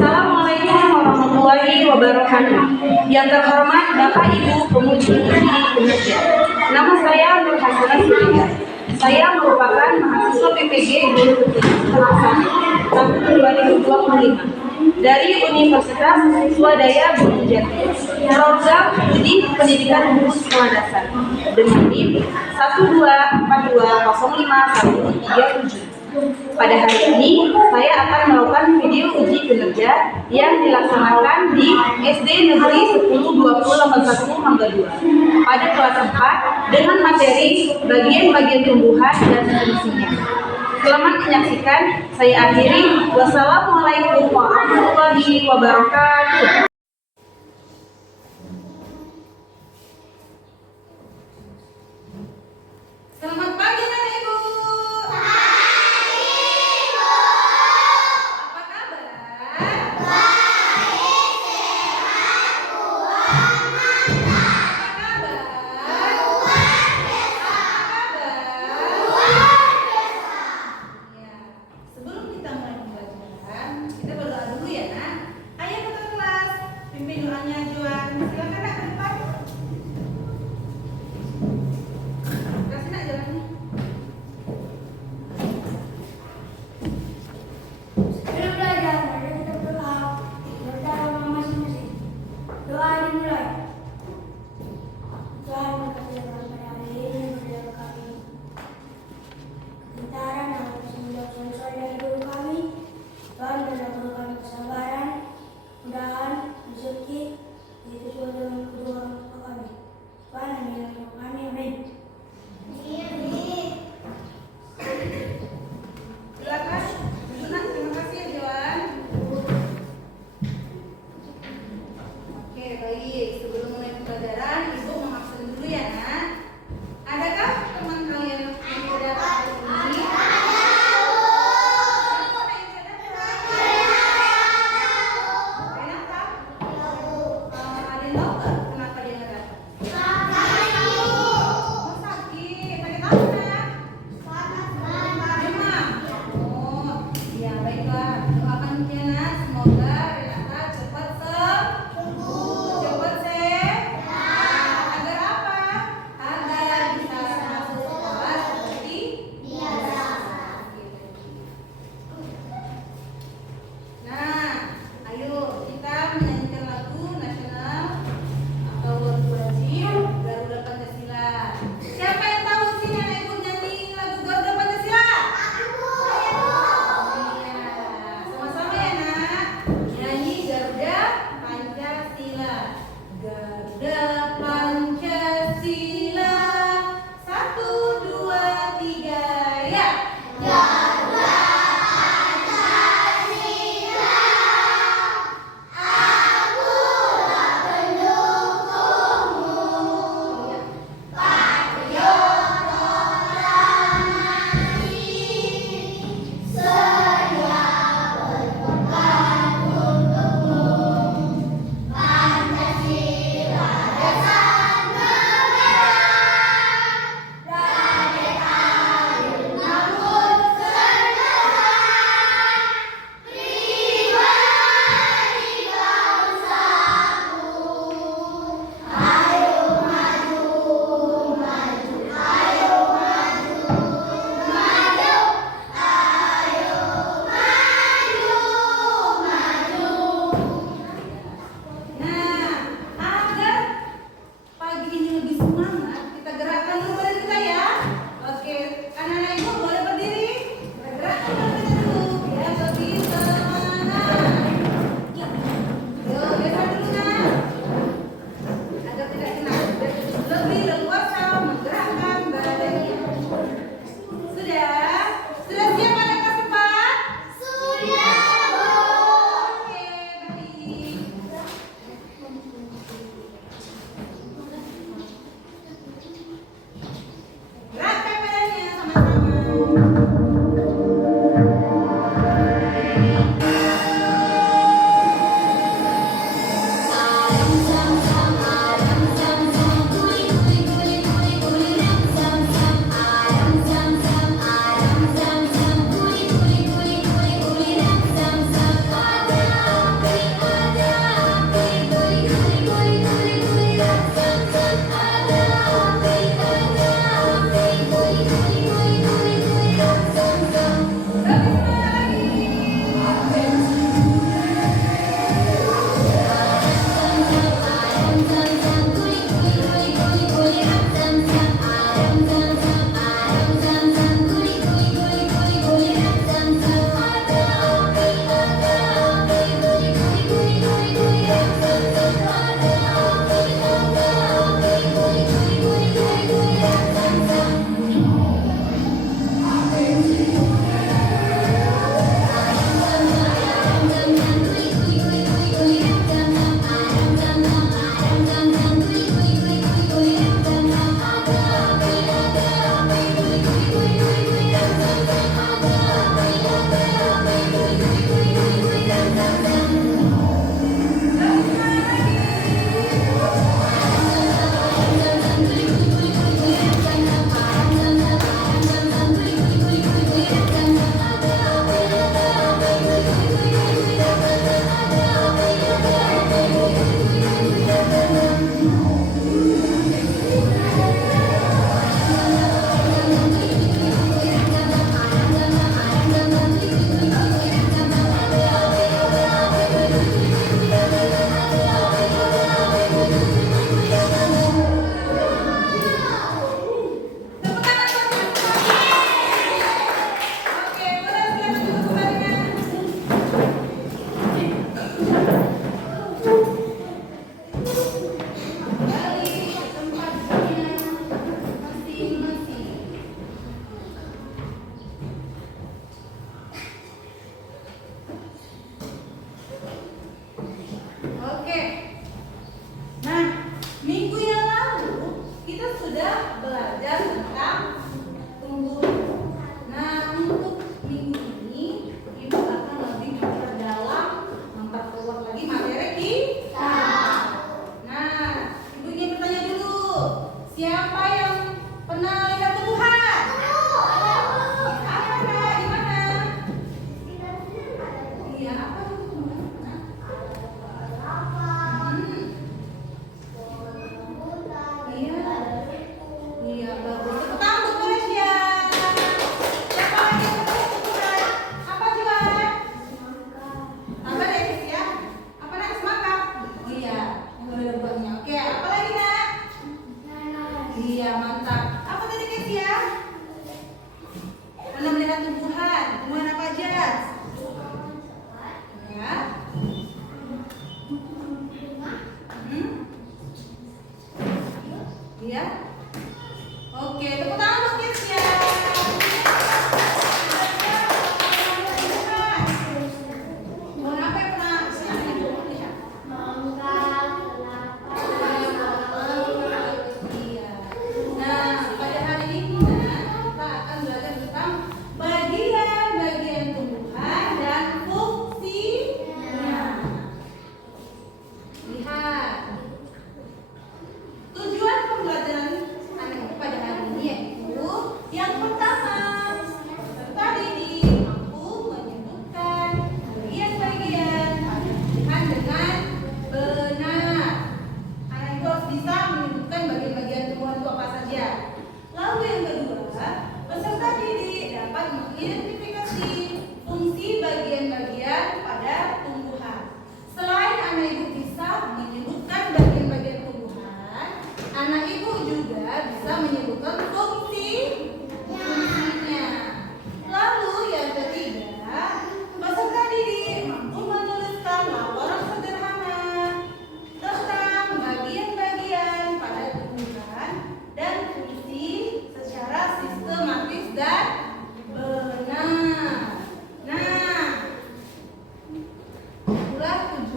Assalamualaikum warahmatullahi wabarakatuh. Yang terhormat Bapak Ibu Pemuji Kinerja. Nama saya Nur Hasanah Surya. Saya merupakan mahasiswa PPG Guru Pelaksana tahun 2025 dari Universitas Swadaya Bujati, program studi pendidikan guru sekolah dasar dengan NIM 124205137. Pada hari ini, saya akan melakukan video uji kinerja yang dilaksanakan di SD Negeri 1020 Lembar 1 Mangga 2 pada kelas 4 dengan materi bagian-bagian tumbuhan dan fungsinya. Selamat menyaksikan, saya akhiri. Wassalamualaikum warahmatullahi wabarakatuh. Selamat pagi Bapak Ibu. Sebelum kita mulai pembelajaran, kita berdoa dulu ya, Nak. Ayo ke kelas.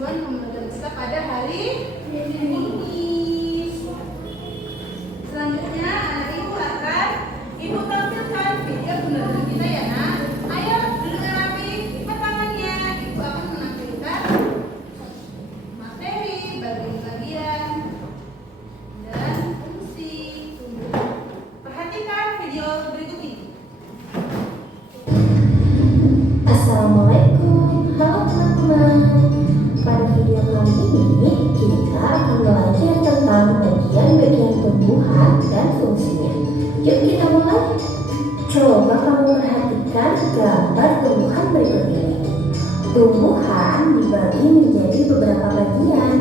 tujuan pembelajaran kita pada hari ini. Selanjutnya anak ibu akan ibu tampilkan video pembelajaran kita ya nak. Ayo duduk rapi, lipat tangannya. Ibu akan menampilkan materi, bagian-bagian dan fungsi tumbuh. Perhatikan video berikut ini. Assalamualaikum, halo teman-teman. Pada video kali ini kita akan belajar tentang bagian-bagian tumbuhan dan fungsinya. Yuk kita mulai. Coba kamu perhatikan gambar tumbuhan berikut ini. Tumbuhan dibagi menjadi beberapa bagian,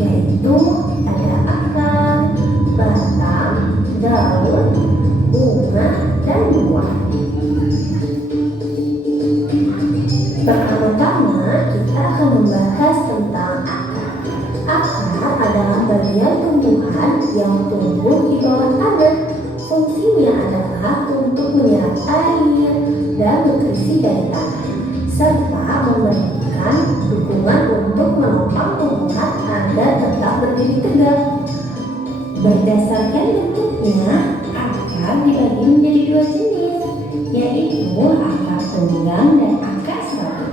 yaitu ada akar, batang, daun, bunga, dan buah. Pertama-tama kita akan membahas tentang akar. Akar adalah bagian tumbuhan yang tumbuh di bawah tanah. Fungsinya adalah untuk menyerap air dan nutrisi dari tanah, serta memberikan dukungan untuk menopang tumbuhan agar tetap berdiri tegak. Berdasarkan bentuknya, akar dibagi menjadi dua jenis, yaitu akar tunggang dan akar serabut.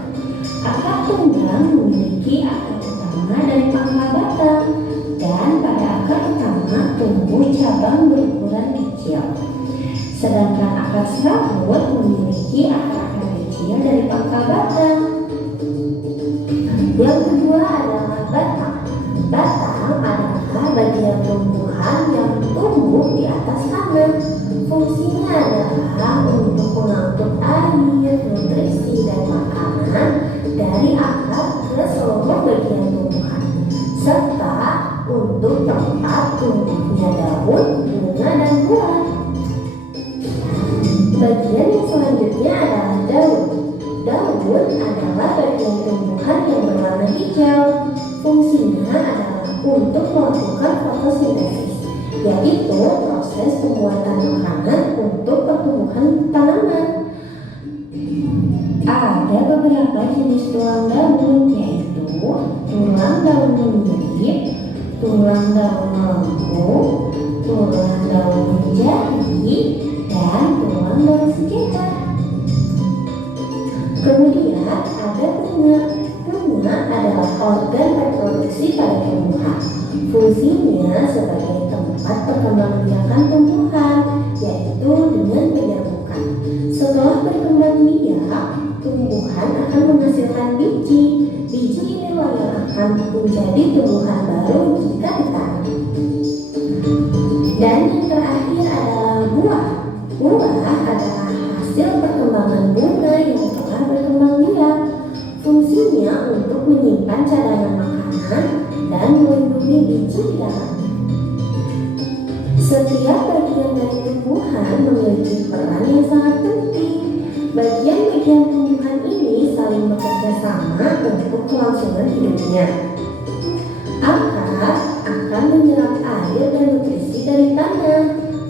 Akar tunggang memiliki akar utama dari pangkal batang, dan pada akar utama tumbuh cabang berukuran kecil. Sedangkan akar serabut memiliki akar-akar kecil dari pangkal batang. Yang kedua adalah batang. Batang adalah bagian tumbuhan yang tumbuh di atas tanah. Fungsinya adalah untuk mengangkut air, nutrisi, dan makanan dari akar ke seluruh bagian tumbuhan, serta untuk tempat tumbuhnya daun, bunga, dan buah. Bagian yang selanjutnya adalah daun. Daun adalah bagian tumbuhan yang berwarna hijau. Fungsinya adalah untuk melakukan fotosintesis, yaitu proses pembuatan makanan untuk pertumbuhan tanaman. Ada beberapa jenis tulang daun, yaitu tulang daun menyirip, tulang daun melengkung, tulang daun menjadi, dan tulang daun sekitar. Kemudian ada bunga. Bunga adalah organ reproduksi pada tumbuhan. Fungsinya sebagai tempat perkembangbiakan tumbuhan, yaitu dengan penyabukan. Setelah berkembang biak, tumbuhan akan menghasilkan biji. Biji inilah yang akan menjadi tumbuhan baru jika ditanam. Dan yang terakhir adalah buah. Buah adalah hasil perkembangan bunga yang telah berkembang biak. Fungsinya untuk menyimpan cadangan makanan dan melindungi biji di dalamnya. Setiap bagian dari tumbuhan memiliki peran yang sangat penting. Bagian-bagian tumbuhan ini saling bekerja sama untuk kelangsungan hidupnya. Akar akan menyerap air dan nutrisi dari tanah,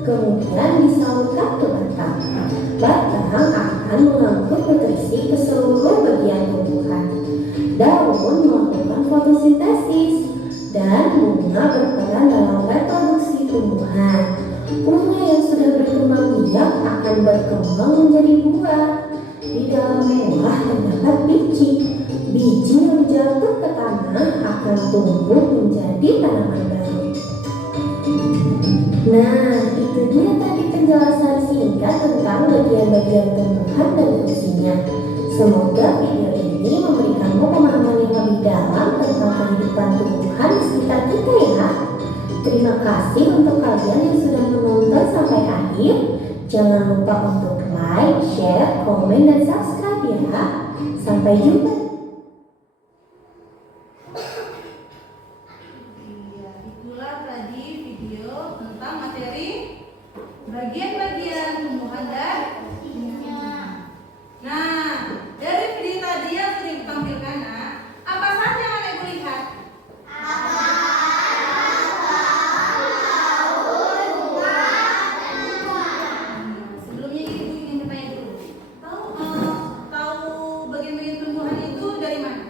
kemudian disalurkan ke batang. Batang akan mengangkut nutrisi ke seluruh bagian tumbuhan. Daun melakukan fotosintesis, dan bunga berperan dalam reproduksi tumbuhan. Bunga yang sudah berkembang biak akan berkembang menjadi buah. Di dalam buah terdapat biji. Biji yang jatuh ke tanah akan tumbuh menjadi tanaman baru. Nah, itu dia tadi penjelasan singkat tentang bagian-bagian tumbuhan dan fungsinya. Semoga video ini memberikanmu pemahaman yang lebih dalam tentang kehidupan tumbuhan di sekitar kita ya. Terima kasih untuk kalian yang sudah menonton sampai akhir. Jangan lupa untuk like, share, komen, dan subscribe ya. Sampai jumpa. Itulah tadi video tentang materi bagian-bagian tumbuhan dan fungsinya. Nah, dari video tadi yang sudah ditampilkan, apa saja yang Ibu lihat? Sebelumnya Ibu ingin bertanya dulu. Tahu bagian-bagian tumbuhan itu dari mana?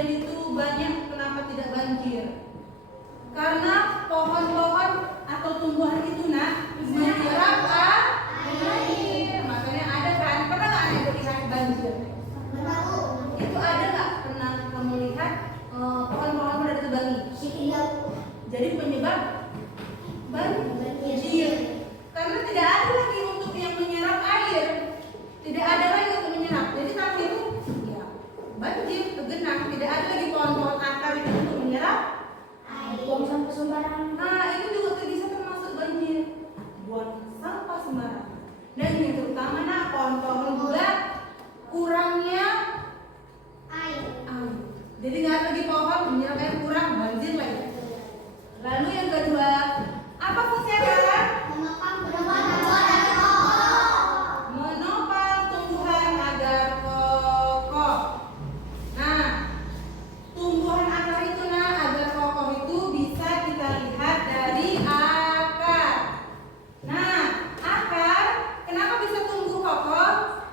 hujan itu banyak, kenapa tidak banjir? Karena pohon-pohon atau tumbuhan itu menyerap air. Makanya ada kan, pernah nggak Anda lihat banjir? Itu ada nggak pernah kamu lihat pohon-pohon pada ditebangi? Jadi penyebab banjir. Karena tidak ada lagi untuk yang menyerap air, tidak ada lagi untuk menyerap. Jadi saat itu ya banjir, tergenang, tidak ada lagi pohon-pohon akar itu untuk menyerap air. Buang sampah sembarangan. Nah itu juga bisa termasuk banjir. Buang sampah sembarangan. Dan yang terutama pohon-pohon juga kurangnya air. Jadi nggak ada lagi pohon menyerap air, kurang, banjir lagi. Lalu yang kedua, apa fungsi akar? Menopang tumbuhan agar kokoh. Nah, tumbuhan akar itu agar kokoh itu bisa kita lihat dari akar. Nah, akar kenapa bisa tumbuh kokoh?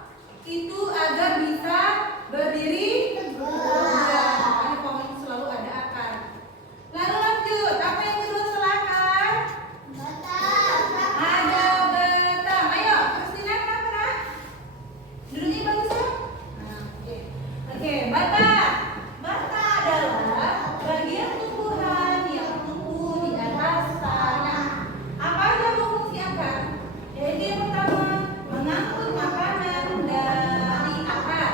Itu agar bisa berdiri tegak. Karena pohon itu selalu ada akar. Lalu lanjut, apa yang kedua setelah akar? Ada batang. Ayo, Kristina, kenapa? Duduknya bagus ya? Nah, oke, batang. Batang adalah bagian tumbuhan yang tumbuh di atas tanah. Apa aja fungsi akar? Jadi yang pertama, mengangkut makanan dari akar.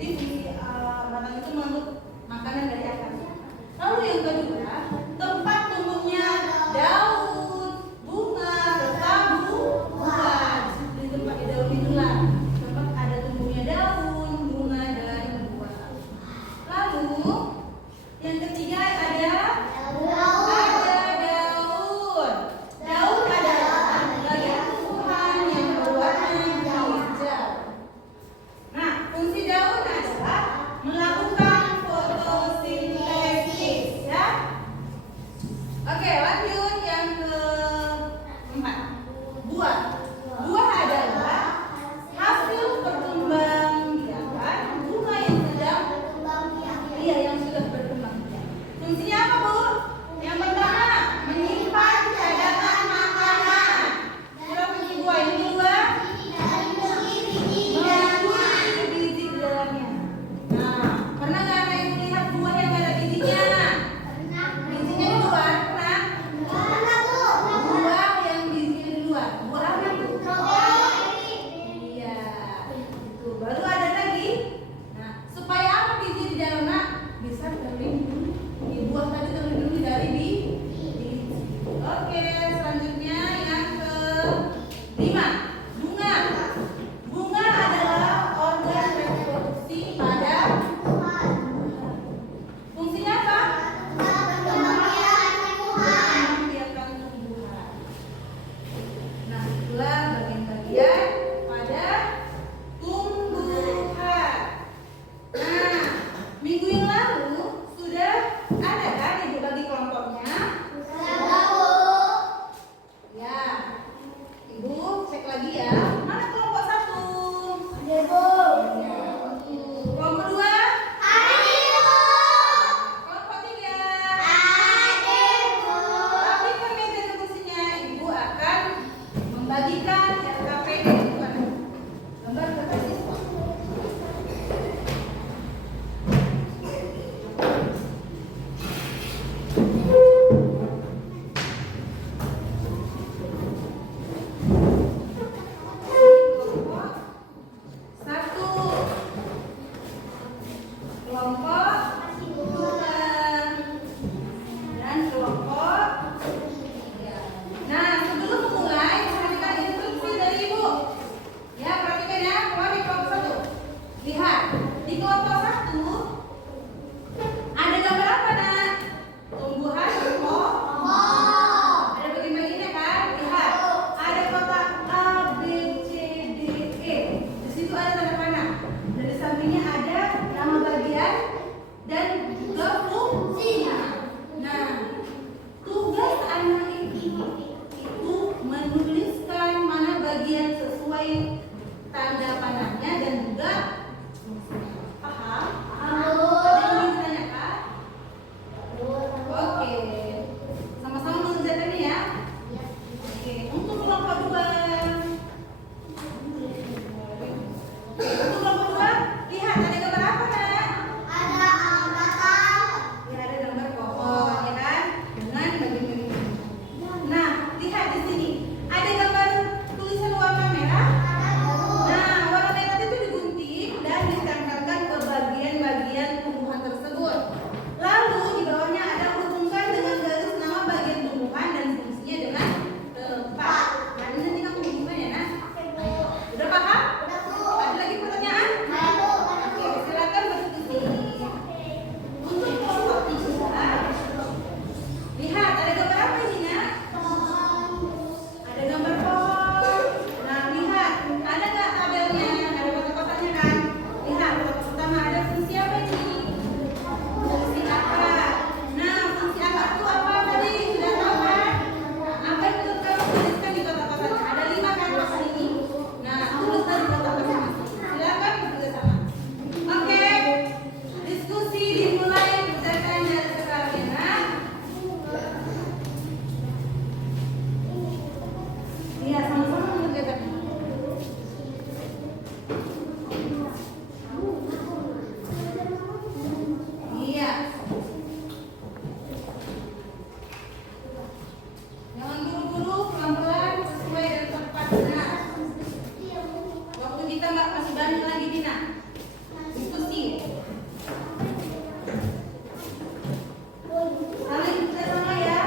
Jadi batang itu mengangkut makanan dari akar. Lalu yang kedua, tempat tumbuhnya daun, bunga, serta buah. Di tempat daun itulah tempat ada tumbuhnya daun, bunga, dan buah. Lalu yang ketiga ada daun. Daun adalah bagian tumbuhan yang berwarna hijau. Nah, fungsi daun adalah melakukan fotosintesis, ya. Oke, lanjut yang keempat. Buah. Buah adalah hasil perkembangbiakan bunga yang sedang yang sudah berkembang. Fungsinya apa, Bu? Yang pertama, menyimpan cadangan makanan. Sudah fungsi buah. Yang kedua, mengandung biji di dalamnya. Nah, pernah nggak Anda yang melihat buah yang nggak ada bijinya? Bijinya di luar, pernah? Buah yang bijinya di luar. Buah apa itu? Iya, itu. Baru ada lagi. Nah, supaya apa biji di dalam bisa terlindungi. Di buah tadi terlindungi dari biji. Oke, selanjutnya yang kelima, bunga. Bunga adalah organ reproduksi pada fungsinya apa? Membiarkan tumbuhan. Nah, itulah bagian-bagian pada tumbuhan. Nah, minggu yang lalu sudah ada kan Ibu bagi kelompoknya? Ya, Ibu cek lagi ya. Mana kelompok 1? Ya, kelompok 2? Kelompok 3? Tapi pembagian fungsinya Ibu akan membagikan RKPD bukan gambar ke siswa. Iya, sama-sama mengerjakan. Iya. Jangan buru-buru, pelan-pelan, sesuai dan tepat. Nah, waktu kita masih banyak lagi, Dina. Diskusi. Saling kerjasama ya.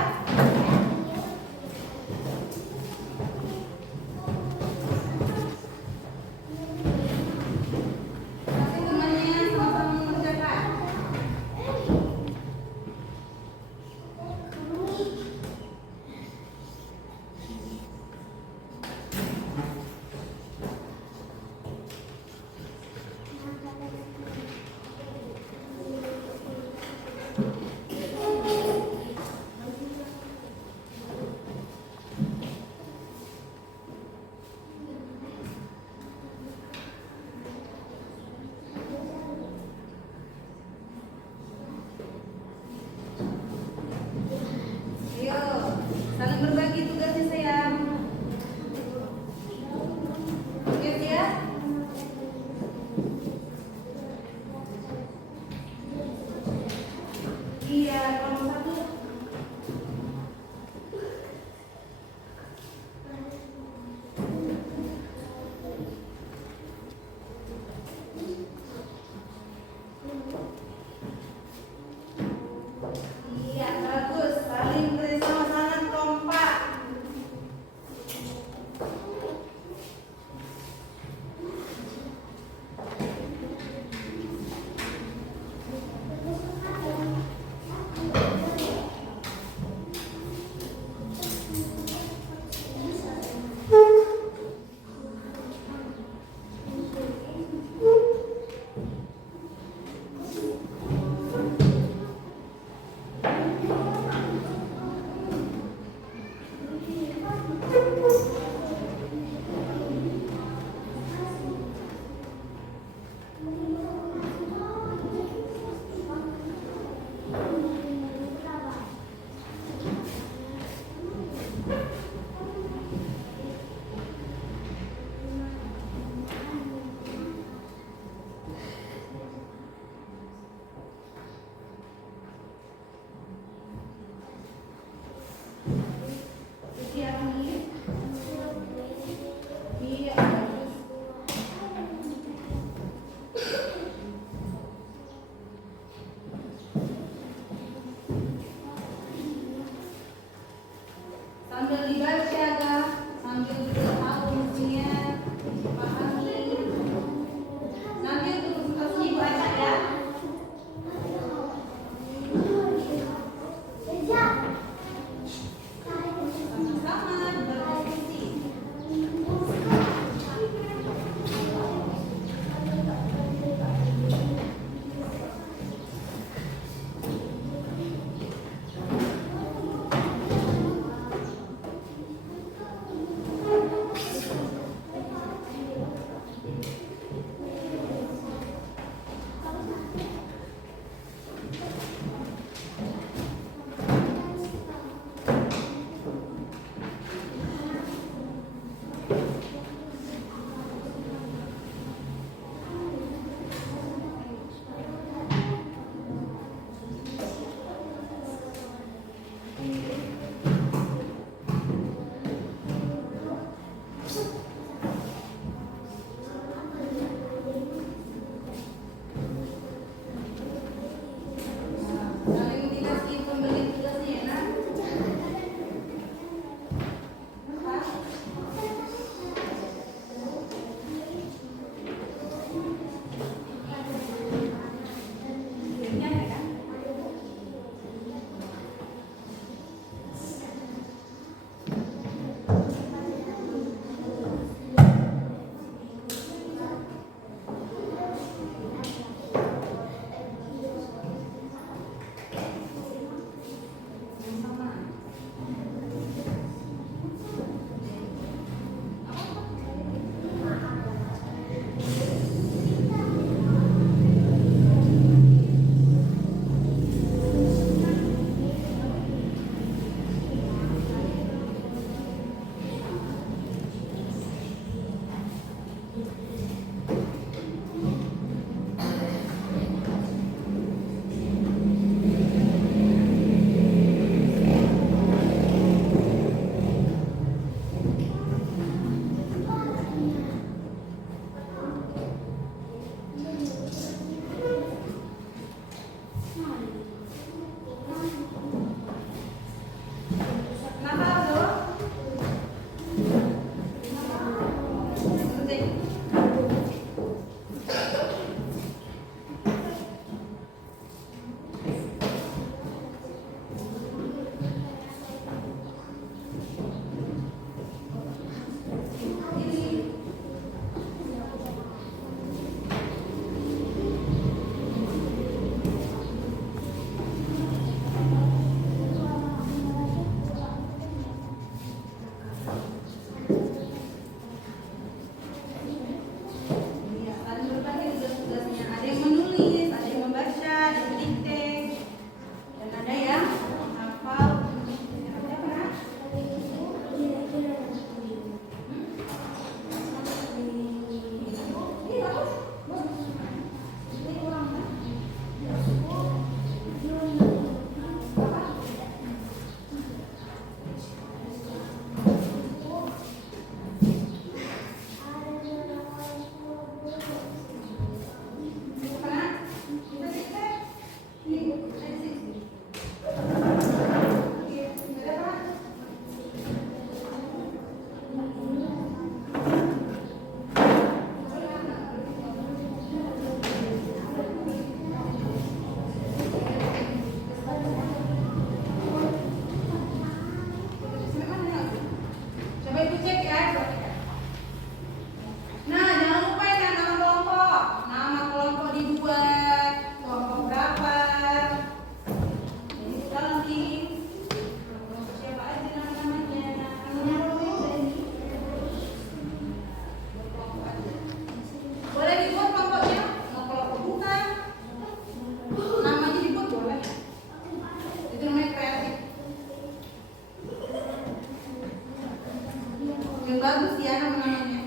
bagus ya nama-namanya.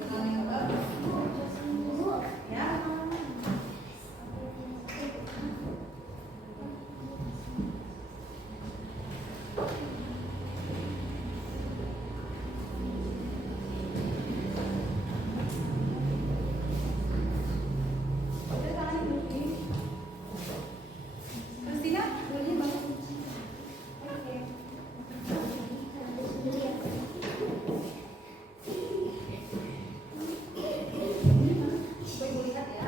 Dengan yang bagus. Ya. Kristina, boleh banget. Oke. Ibu lihat ya.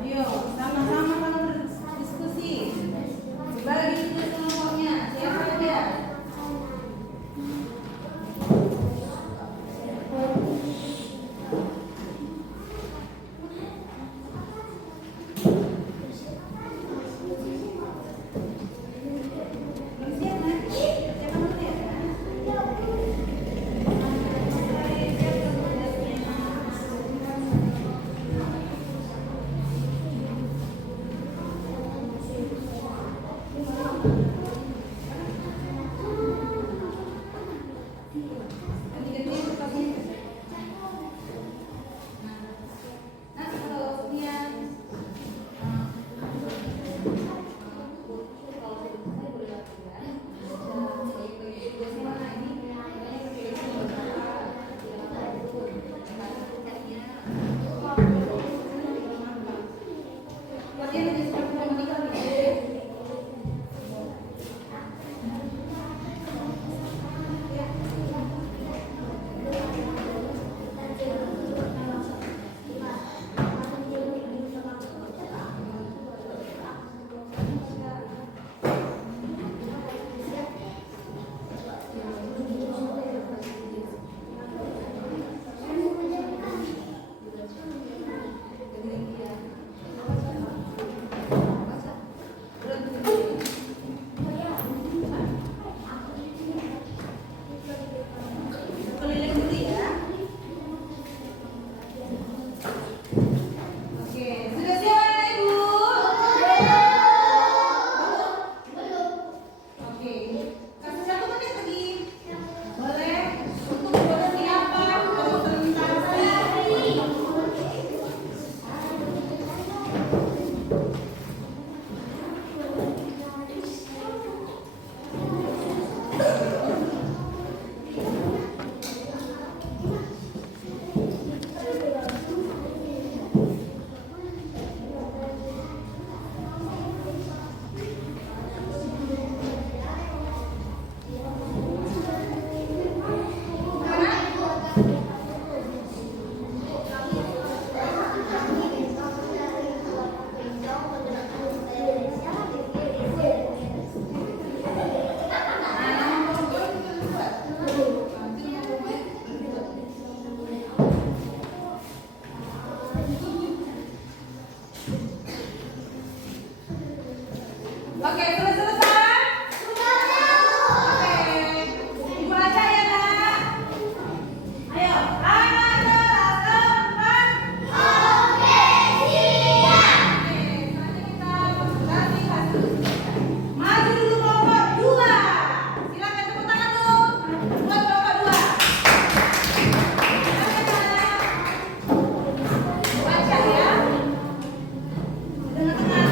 Ayo, sama-sama kalau berdiskusi. Bagi itu kelompoknya, siapa aja? Keliling dulu ya. Oke, sudah siap Ibu? Belum. Oke, kasih 1 menit lagi. Boleh? Untuk buat siapa? Konsentrasi. Oke, sudah selesai? Oke, Ibu aja ya Nak. Ayo, anak kelas 4. Oke, siap. Oke, selanjutnya kita konsentrasi hasil. Maju dulu kelompok 2. Silakan tepuk tangan dulu. Buat kelompok 2. Baca ya. Dengar-dengar.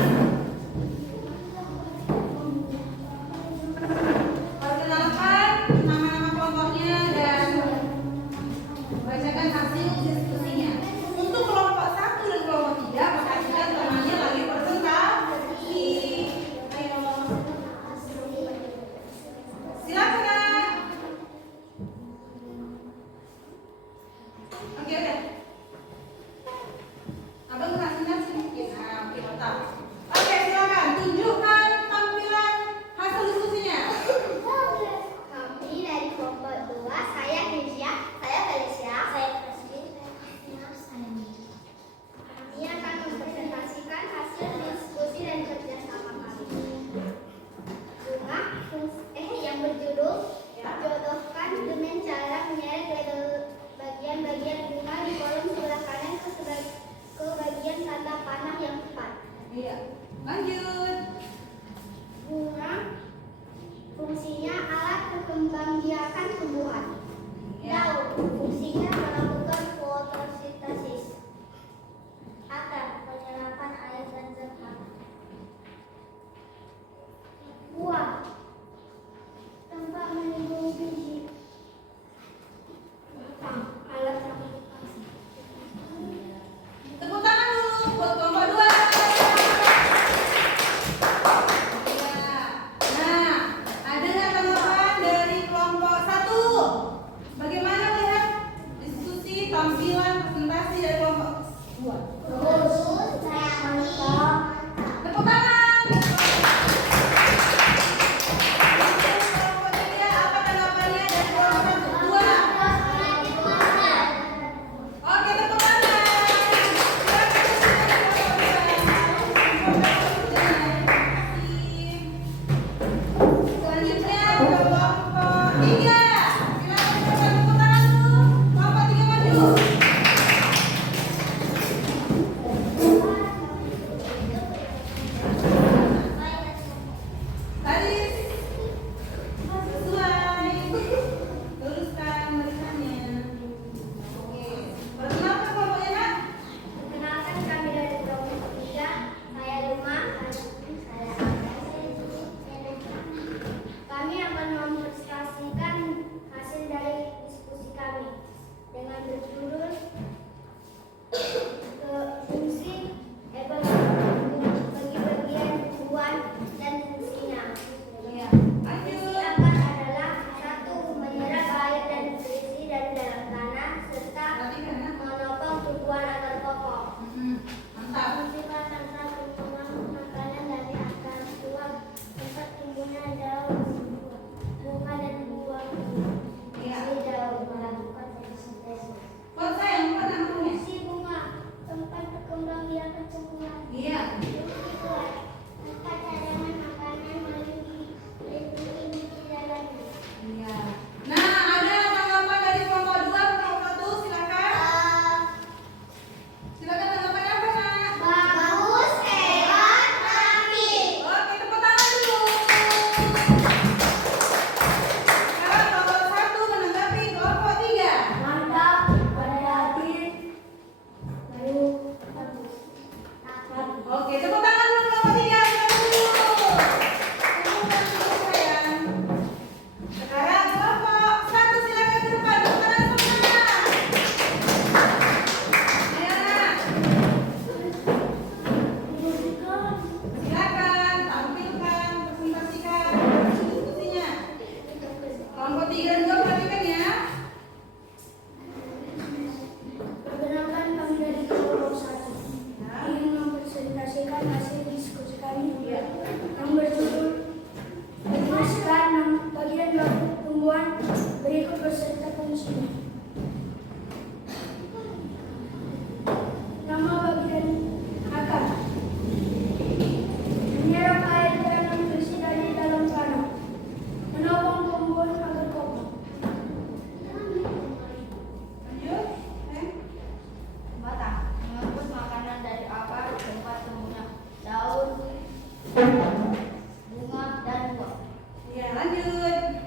Bunga dan buah. Ya, lanjut.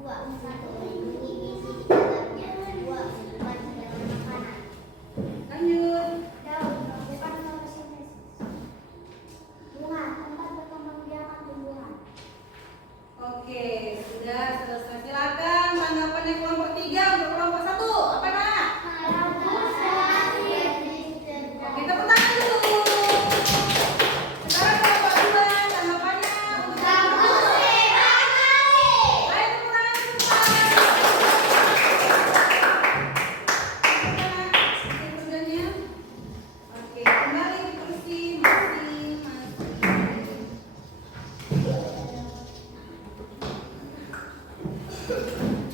Buah. Satu, melindungi gizi di dalamnya. Dua, menyimpan cadangan makanan. Lanjut. Daun, melakukan fotosintesis. Bunga, tempat berkembangbiakan tumbuhan. Oke, sudah selesai. Silakan tanggapannya kelompok 3 untuk kelompok 1. Apa nak? Oke, tepuk tangan dulu. Sekarang kelompok 2 tanggapannya untuk kelompok 1. Ayo tepuk tangan cepat. Tugasnya. Oke, kembali di kursi masing-masing.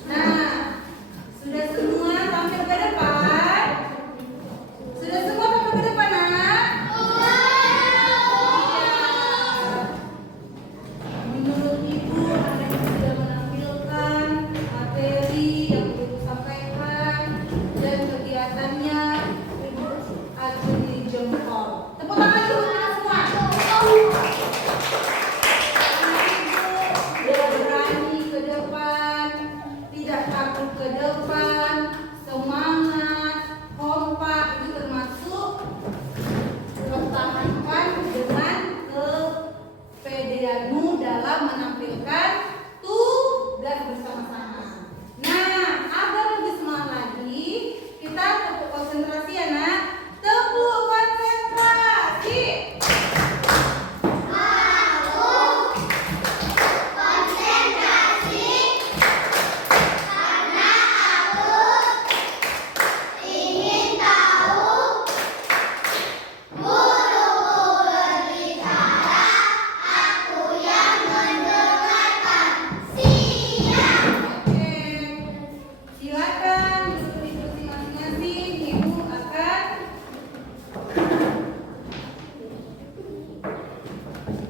Nah, sudah semua tampil ke depan? Sudah semua tampil ke depan, nak? Menurut Ibu, Anda sudah menampilkan materi yang Ibu sampaikan dan kegiatannya Ibu acungi jempol. Tepuk tangan dulu kita semua. Ibu berani ke depan, tidak takut ke depan, semangat, kompak, itu termasuk mempertahankan dengan kepedeanmu dalam menampilkan tugas bersama-sama. Nah, agar lebih semangat lagi, kita tepuk konsentrasi ya nak. Tepuk konsentrasi. Oke, silakan duduk di kursi masing-masing. Ibu akan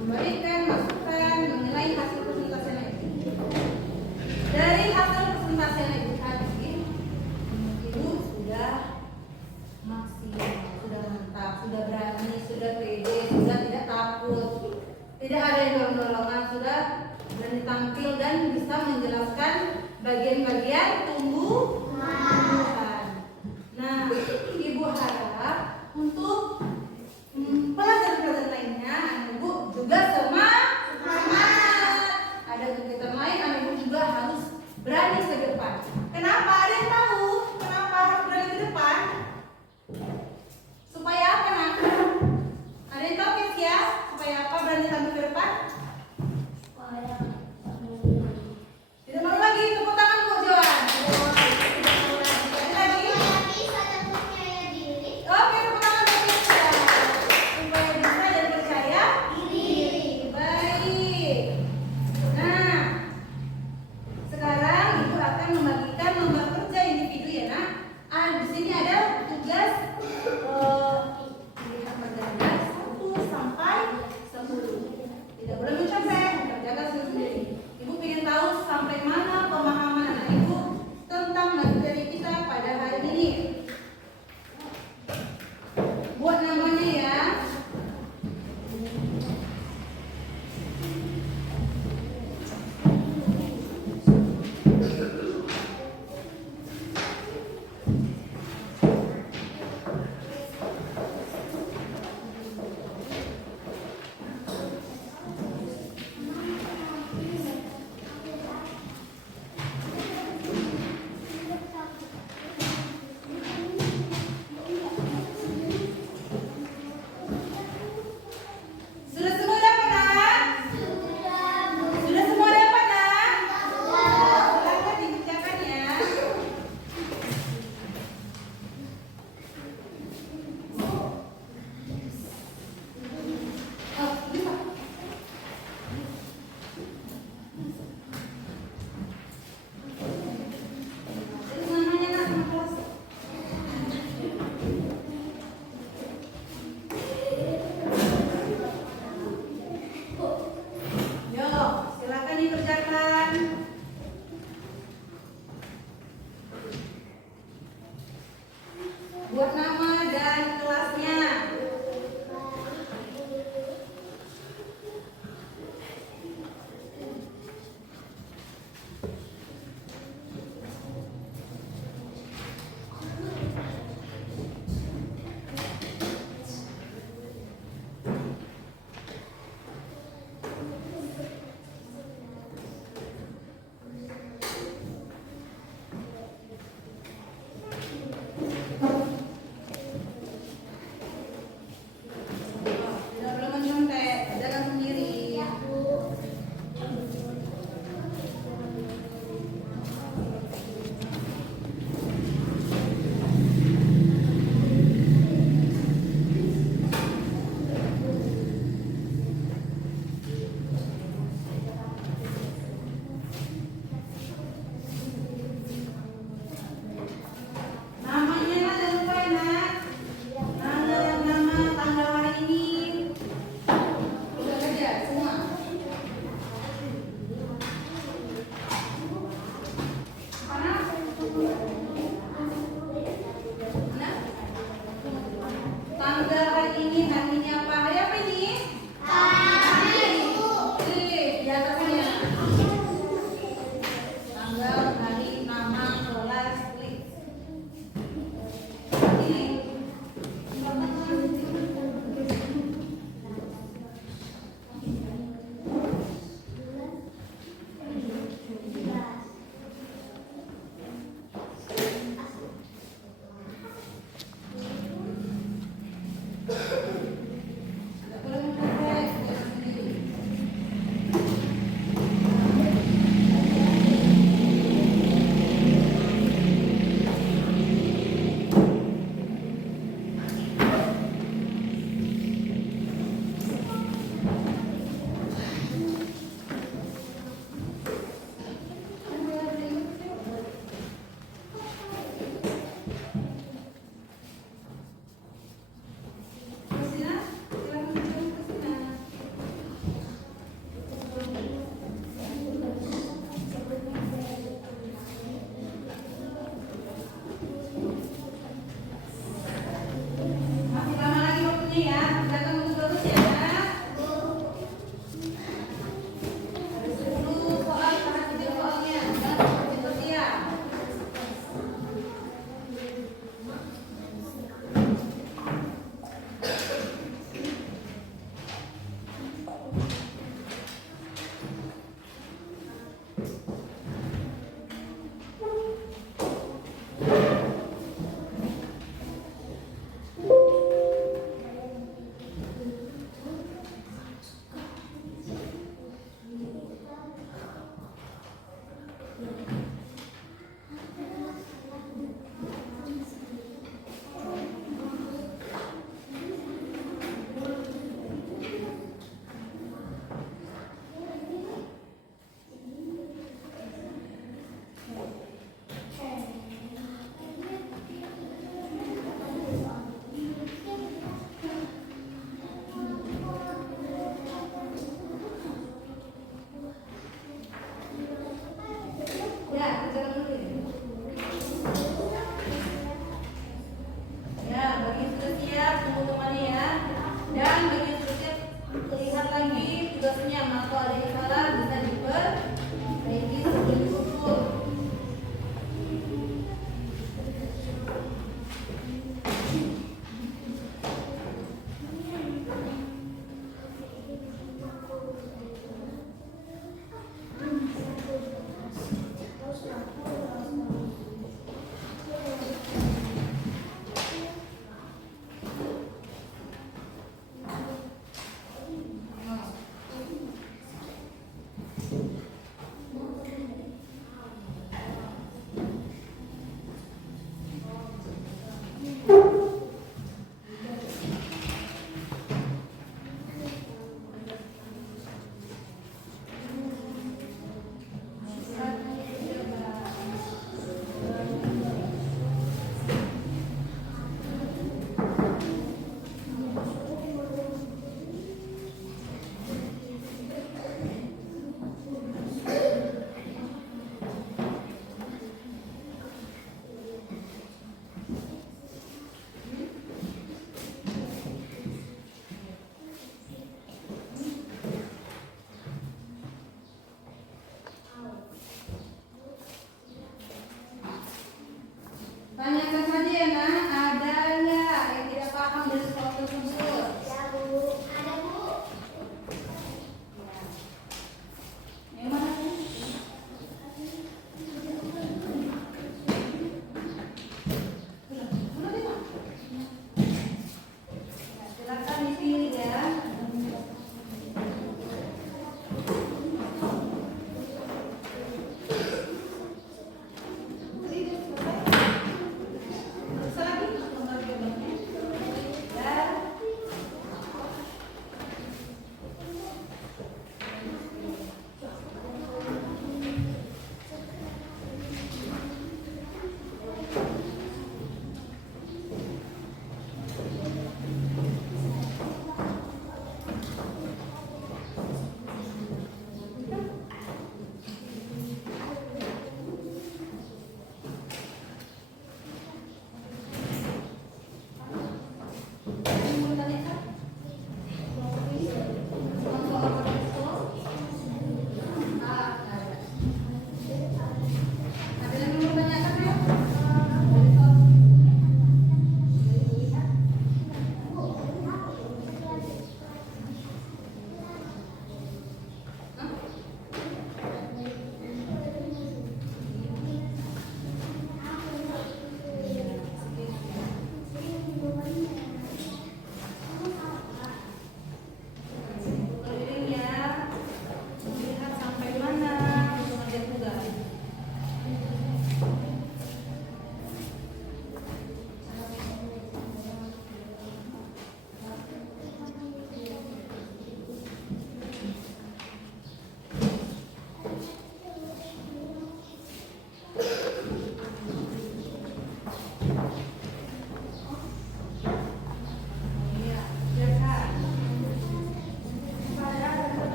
memberikan masukan mengenai hasil presentasi Ibu. Dari hasil presentasi Ibu tadi, Ibu sudah maksimal, sudah mantap, sudah berani, sudah pede, sudah tidak takut, tidak ada yang dorong-dorongan, sudah berani tampil dan bisa menjelaskan bagian-bagian tumbuhan. Nah, Ibu harap untuk pelajaran-pelajaran lainnya, anak Ibu juga semangat. Ada kegiatan lain, anak Ibu juga harus berani ke depan. Kenapa? Ada yang tahu kenapa harus berani ke depan? Supaya apa nak? Ada yang tahu guys ya? Supaya apa berani tampil ke depan? Tidak mau lagi, tepuk tangan Bu Joan. Tidak mau lagi. Ada lagi? Oke, tepuk tangan Bu Joan. Supaya bisa dan percaya Ya, kerjakan dulu ya. Ya, bagi yang sudah siap, tunggu temannya ya. Dan bagi yang sudah siap, lihat lagi tugasnya. Maka ada yang salah bisa diperbaiki sebelum disusul.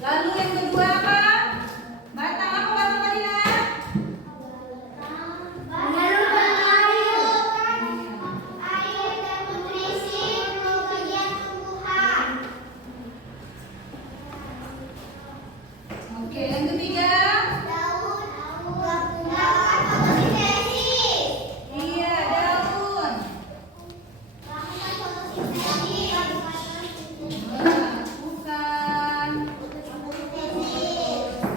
Lalu yang kedua apa? Batang apa batang tadi nak? Menyalurkan air dan nutrisi ke bagian tumbuhan. Oke, yang ketiga. Daun melakukan fotosintesis. Iya, daun. Melakukan fotosintesis. Bukan.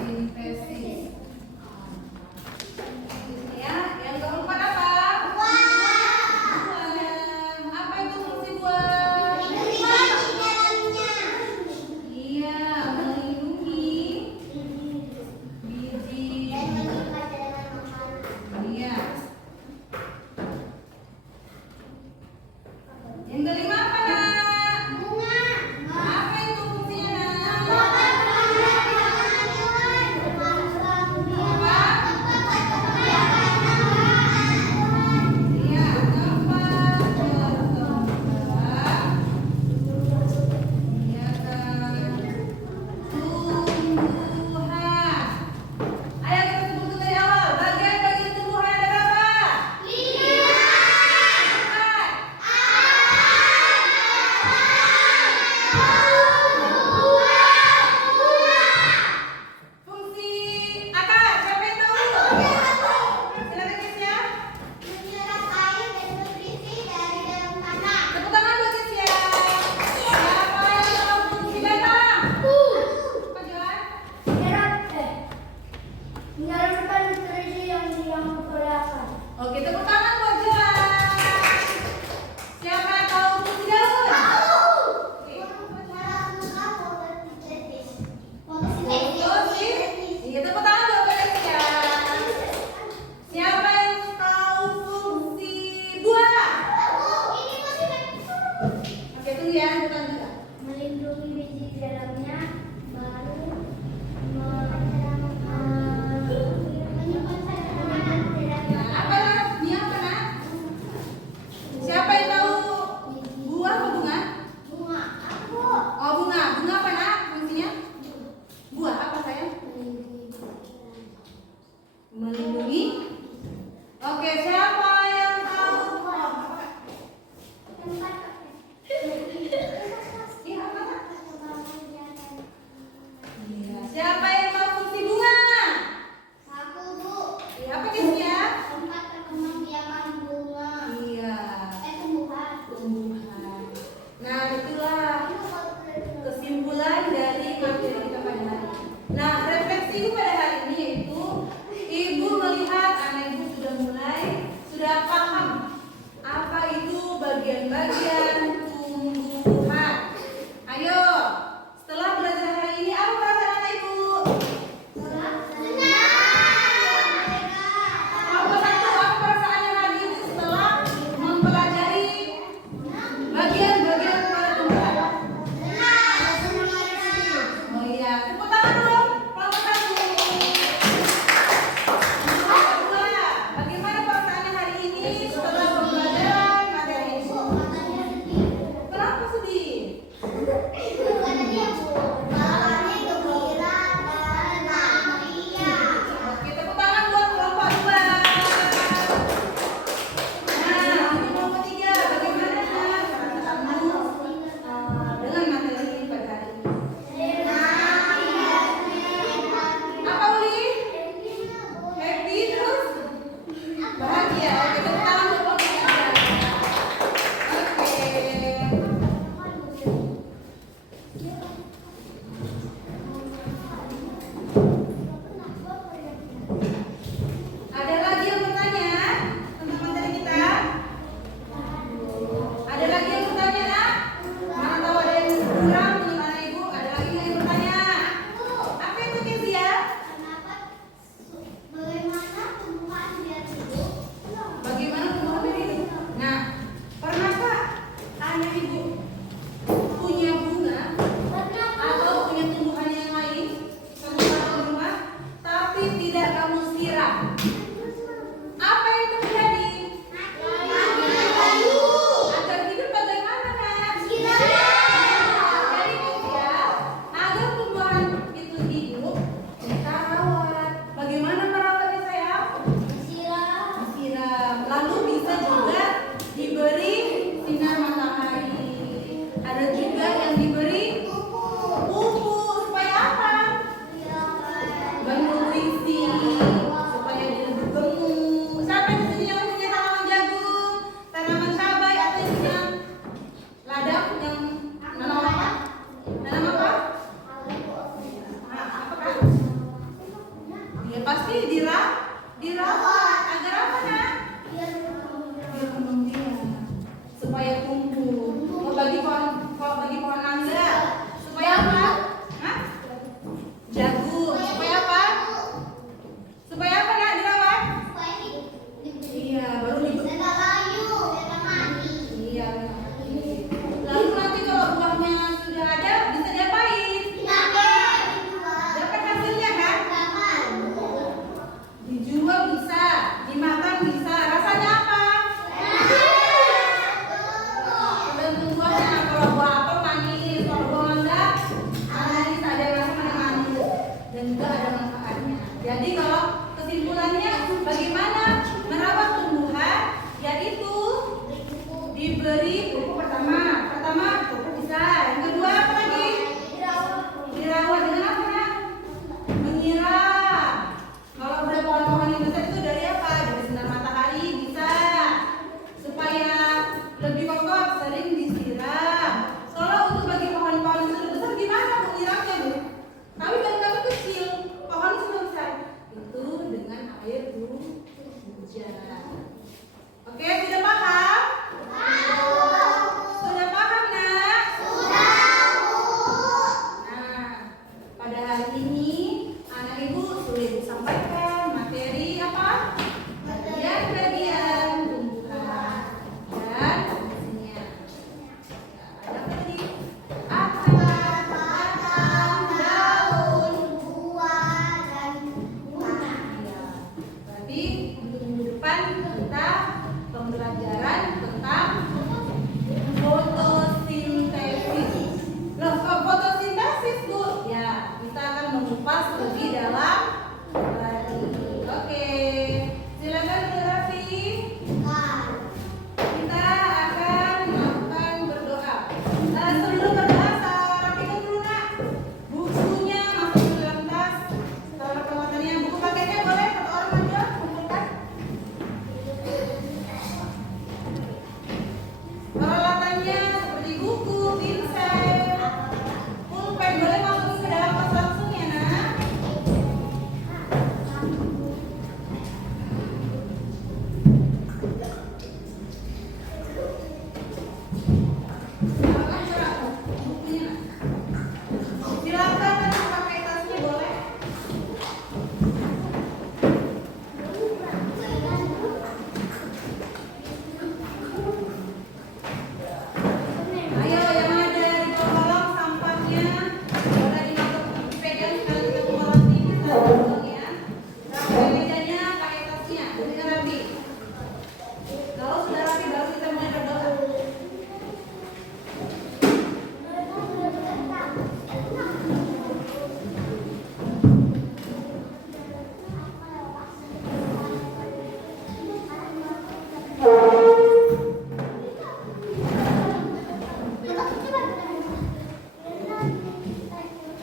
Sintesis. Ya, yang keempat apa? Buah. Apa itu fungsi buah? Iya, melindungi biji. Iya. Yang kelima apa nak? Apa itu fungsinya nak? Iya, tempat berkembang. Iya kan? Tumbuhan. Ayo kita sebutkan dari awal. Bagian-bagian tumbuhan ada berapa? Fungsi akar, siapa yang tahu? Silakan guys ya. Tepuk tangan buat guys ya. Siapa yang tahu fungsi batang? Apa Johan? Oke, tepuk tangan buat Johan. Siapa yang tahu fungsi daun? Oke. Iya, tepuk tangan buat guys ya. Siapa yang tahu fungsi buah? Oke, tunggu ya, tepuk tangan juga. Melindungi biji di dalamnya, baru menyimpan sayuran di Nah, dalamnya. apa nak? Ini apa nak? Siapa yang tahu buah atau bunga? Bunga aku Oh, bunga. Bunga apa nak? Fungsinya? Buah apa sayang? Melindungi. Oke, siapa yang tahu? Iya, apa nak? Iya. Siapa yang tahu fungsi bunga? Aku bu Iya, apa guys ya? tempat perkembangbiakan bunga. Iya. Tumbuhan. Tumbuhan. Nah, itulah kesimpulan dari materi kita pada hari ini. Nah, refleksi ibu pada hari ini yaitu ibu melihat anak ibu sudah paham apa itu bagian-bagian tumbuhan. Ayo, setelah belajar hari ini apa perasaan anak ibu? Apa perasaannya hari ini setelah mempelajari bagian-bagian pada tumbuhan? Oh iya, tepuk tangan dong, pelan-pelan dulu. Kedua, bagaimana perasaannya hari ini setelah pembelajaran materi ini? Kenapa sedih? Oke, tepuk tangan buat kelompok dua. Nah, untuk kelompok tiga, bagaimana perasaanmu dengan materi ini pada hari ini? Apa Uli? Happy terus? Bahagia. Oke, tepuk tangan buat kelompok tiga. Oke. Ada lagi yang bertanya tentang materi kita? Ada lagi yang bertanya nak? Mana tahu ada yang kurang menurut anak ibu? Ada lagi yang bertanya? Apa itu Kezia? Bagaimana tumbuhan biar hidup? Bagaimana tumbuhan ini? Nah, pernahkah anak ibu punya bunga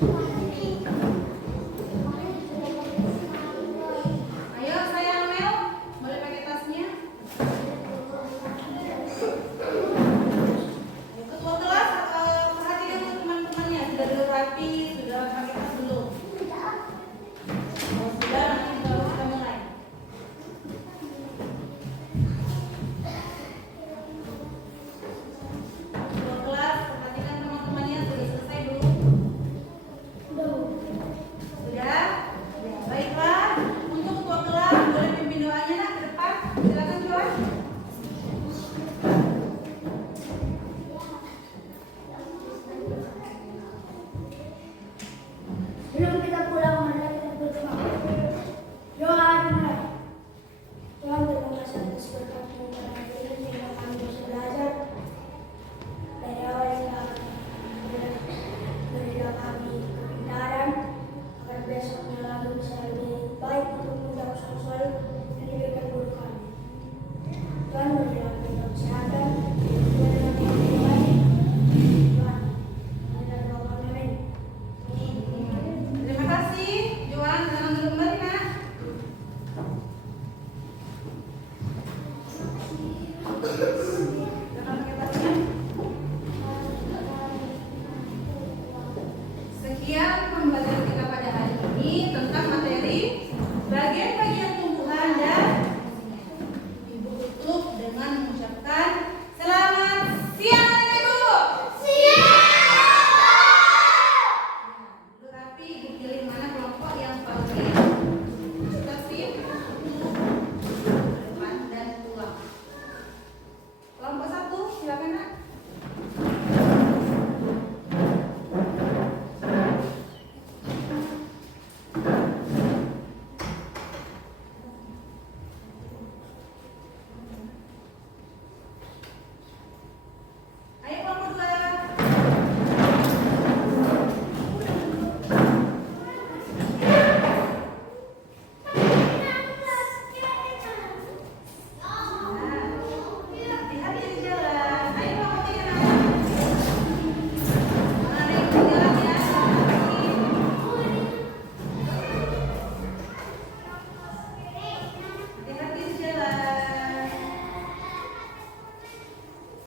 Ayo sayang Mel, boleh pakai tasnya? Ketua kelas perhatikan tuh teman-temannya, sudah rapi, sudah pakai tas belum? Kalau sudah, nanti kita mulai. Ketua kelas perhatikan teman-temannya, sudah selesai belum? Sudah? Ya, baiklah. Untuk ketua kelas boleh pimpin doanya nak ke depan. Silakan Joan. Sebelum kita pulang, marilah kita berdoa. Doa dimulai. Tuhan, terima kasih atas berkat-Mu pada hari ini sehingga kami bisa belajar dari awal hingga akhir. Berilah kami kepintaran agar besoknya lagi bisa lebih baik untuk menjawab soal-soal yang diberikan guru kami. Tuhan, berilah kita kesehatan, berilah kita kembali. Tuhan, berilah doa kami, amin. Terima kasih, Joan. Selamat kembali, nak. Silakan pakai tasnya. Sekian pembelajaran